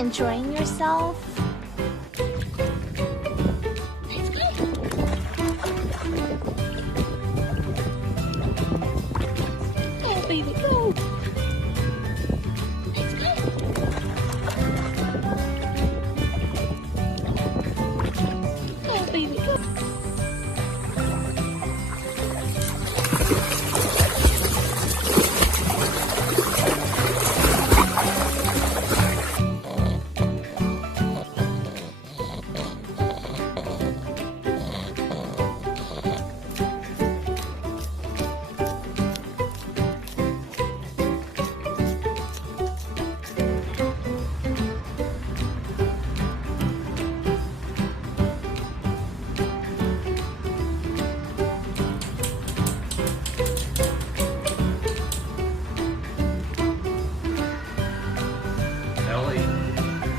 enjoying yourself? Go, baby, go! Let's go! Go, baby, go!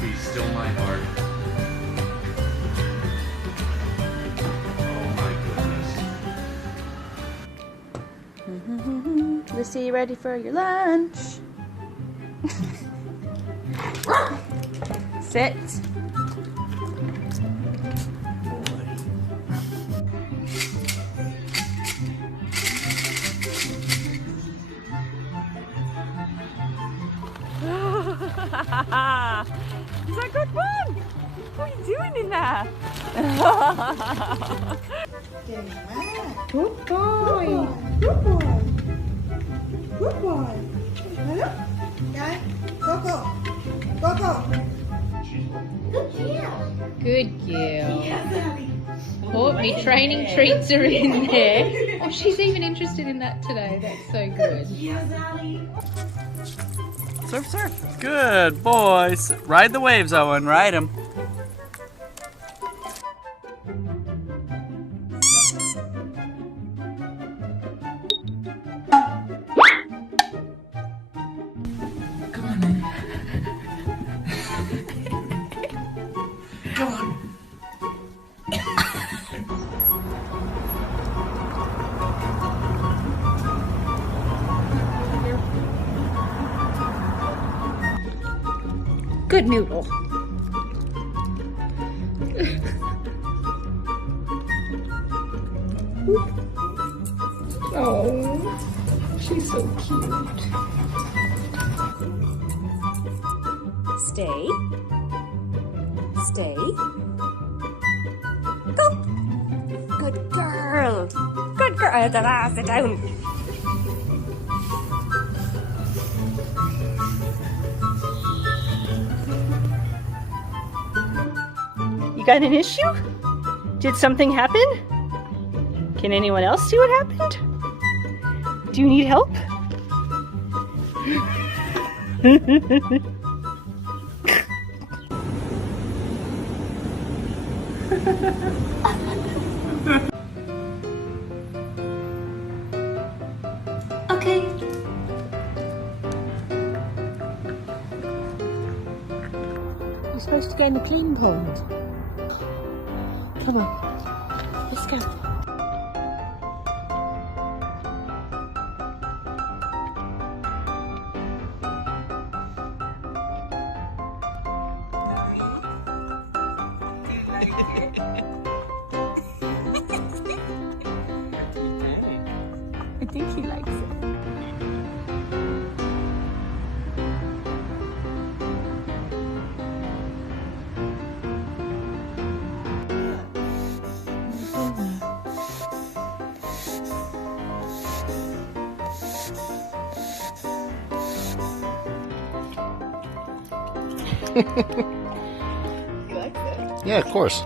Be still my heart. Oh my goodness. Lucy, ready for your lunch? Sit. Is that good fun? What are you doing in there? Good boy. Good boy. Good boy. Hello? Guy, go. Good girl. Oh, me training treats are in there. Oh, she's even interested in that today. That's so good. Surf, surf. Good boys. Ride the waves, Owen. Ride them. Come on, man. Come on. Good noodle. Oh, she's so cute. Stay. Stay. Go. Good girl. Good girl. Sit down. You got an issue? Did something happen? Can anyone else see what happened? Do you need help? Okay. You're supposed to go in the clean pond. Come on. Let's go. I think he likes it. You like that? Yeah, of course.